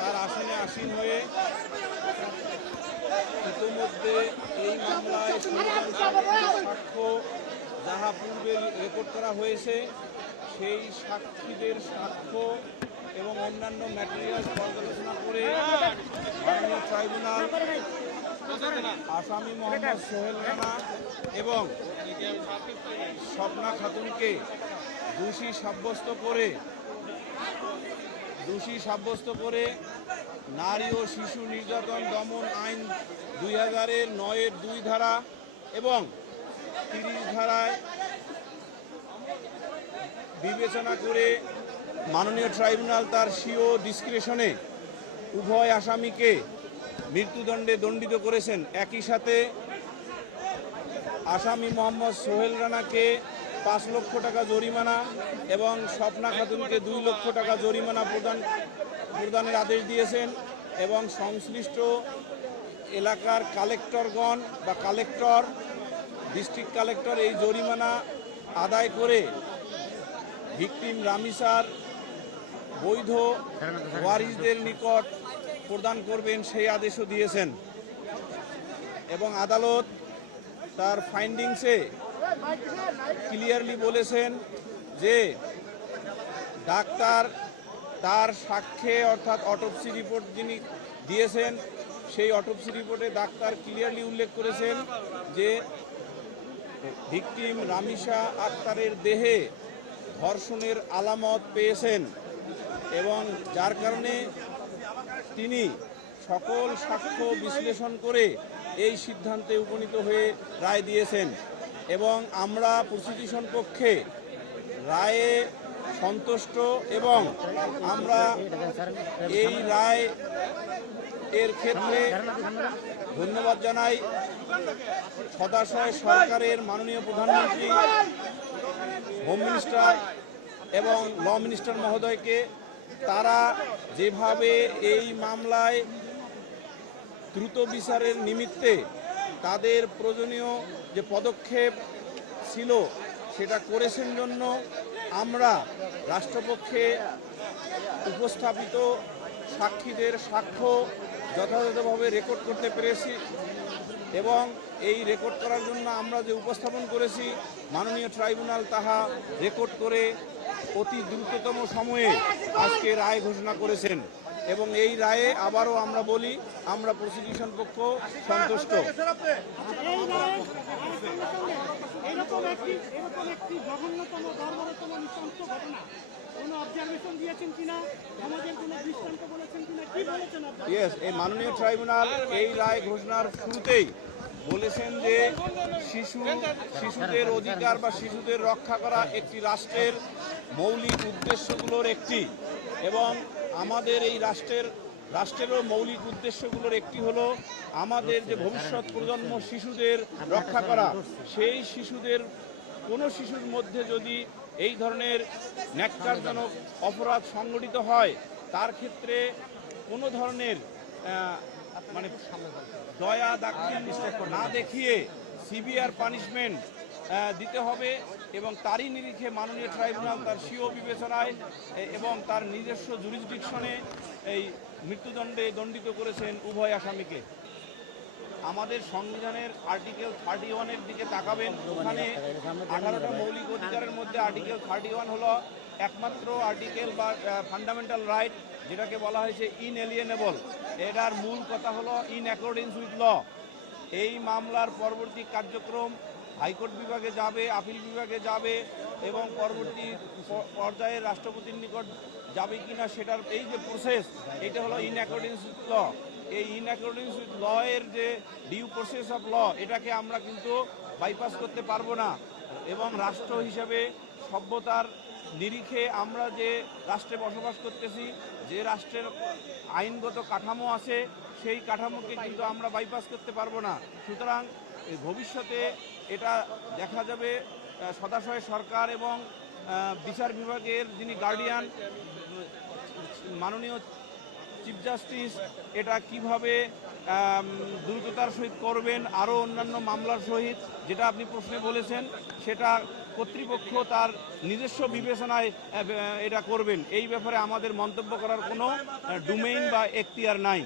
তার আসনে আসীন হয়ে ইতিমধ্যে এই মামলায় সাক্ষ্য যাহা পূর্বে রেকর্ড করা হয়েছে সেই সাক্ষীদের সাক্ষ্য এবং অন্যান্য ম্যাটেরিয়াল পর্যালোচনা করে মাননীয় ট্রাইব্যুনাল আসামি মোহাম্মদ সোহেল রানা এবং স্বপ্না খাতুনকে দোষী সাব্যস্ত করে নারী ও শিশু নির্যাতন দমন আইন 2009-2 ধারা এবং 30 ধারায় বিবেচনা করে মাননীয় ট্রাইব্যুনাল তার স্বীয় ডিসক্রিশনে উভয় আসামিকে মৃত্যুদণ্ডে দণ্ডিত করেছেন। একই সাথে আসামি মোহাম্মদ সোহেল রানাকে 5 লক্ষ টাকা জরিমানা এবং স্বপ্না খাতুনকে 2 লক্ষ টাকা জরিমানা প্রদানের আদেশ দিয়েছেন এবং সংশ্লিষ্ট এলাকার কালেক্টরগণ বা ডিস্ট্রিক্ট কালেক্টর এই জরিমানা আদায় করে ভিকটিম রামিসার বৈধ ওয়ারিসদের নিকট প্রদান করবেন সেই আদেশও দিয়েছেন এবং আদালত তার ফাইন্ডিংসে ক্লিয়ারলি বলেছেন যে ডাক্তার তার সাক্ষ্যে অর্থাৎ অটোপসি রিপোর্ট যিনি দিয়েছেন সেই অটোপসি রিপোর্টে ডাক্তার ক্লিয়ারলি উল্লেখ করেছেন যে ভিকটিম রামিসা আক্তারের দেহে ধর্ষণের আলামত পেয়েছেন এবং যার কারণে তিনি সকল সাক্ষ্য বিশ্লেষণ করে এই সিদ্ধান্তে উপনীত হয়ে রায় দিয়েছেন এবং আমরা প্রসিকিউশন পক্ষে রায়ে সন্তুষ্ট এবং আমরা এই রায় এর ক্ষেত্রে ধন্যবাদ জানাই সদাশয় সরকারের মাননীয় প্রধানমন্ত্রী, হোম মিনিস্টার এবং ল মিনিস্টার মহোদয়কে। তারা যেভাবে এই মামলায় দ্রুত বিচারের নিমিত্তে তাদের প্রয়োজনীয় যে পদক্ষেপ ছিল সেটা করেছেন জন্য আমরা রাষ্ট্রপক্ষে উপস্থাপিত সাক্ষীদের সাক্ষ্য যথাযথভাবে রেকর্ড করতে পেরেছি এবং এই রেকর্ড করার জন্য আমরা যে উপস্থাপন করেছি মাননীয় ট্রাইব্যুনাল তাহা রেকর্ড করে অতি দ্রুততম সময়ে আজকে রায় ঘোষণা করেছেন এবং এই রায়ে আবারও আমরা বলি আমরা প্রসিকিউশন পক্ষ সন্তুষ্ট। ইয়েস, এই মাননীয় ট্রাইব্যুনাল এই রায় ঘোষণার শুরুতেই বলেছেন যে শিশুদের অধিকার বা শিশুদের রক্ষা করা একটি রাষ্ট্রের মৌলিক উদ্দেশ্যগুলোর একটি এবং আমাদের এই রাষ্ট্রেরও মৌলিক উদ্দেশ্যগুলোর একটি হলো আমাদের যে ভবিষ্যৎ প্রজন্ম শিশুদের রক্ষা করা। সেই শিশুদের কোনো শিশুর মধ্যে যদি এই ধরনের ন্যাক্কারজনক অপরাধ সংঘটিত হয় তার ক্ষেত্রে কোনো ধরনের মানে দয়া দাক্ষিণ্য না দেখিয়ে সিভিয়ার পানিশমেন্ট দিতে হবে এবং তারই নিরিখে মাননীয় ট্রাইব্যুনাল তার স্বীয় বিবেচনায় এবং তার নিজস্ব জুরিসডিকশনে এই মৃত্যুদণ্ডে দণ্ডিত করেছেন উভয় আসামিকে। আমাদের সংবিধানের আর্টিকেল 31-এর দিকে তাকাবেন, ওখানে 18টা মৌলিক অধিকারের মধ্যে আর্টিকেল 31 হলো একমাত্র আর্টিকেল বা ফান্ডামেন্টাল রাইট যেটাকে বলা হয়েছে ইনএলিয়েনেবল। এটার মূল কথা হলো ইন অ্যাকর্ডিংস উইথ ল। এই মামলার পরবর্তী কার্যক্রম হাইকোর্ট বিভাগে যাবে, আপিল বিভাগে যাবে এবং পরবর্তী পর্যায়ে রাষ্ট্রপতির নিকট যাবে কিনা সেটার এই যে প্রসেস এটা হলো ইন অ্যাকর্ডিংস উইথ ল। এই ইন অ্যাকর্ডিংস উইথ ল এর যে ডিউ প্রসেস অফ ল এটাকে আমরা কিন্তু বাইপাস করতে পারবো না এবং রাষ্ট্র হিসেবে সভ্যতার নিরিখে আমরা যে রাষ্ট্রে বসবাস করতেছি, যে রাষ্ট্রের আইনগত কাঠামো আছে সেই কাঠামোকে কিন্তু আমরা বাইপাস করতে পারবো না। সুতরাং ভবিষ্যতে এটা দেখা যাবে সদাশয় সরকার এবং বিচার বিভাগের যিনি গার্ডিয়ান মাননীয় চিফ জাস্টিস এটা কিভাবে দ্রুততার সহিত করবেন, আরও অন্যান্য মামলার সহিত যেটা আপনি প্রশ্নে বলেছেন, সেটা কর্তৃপক্ষ তার নিজস্ব বিবেচনায় এটা করবেন। এই ব্যাপারে আমাদের মন্তব্য করার কোনো ডোমেইন বা এখতিয়ার নাই।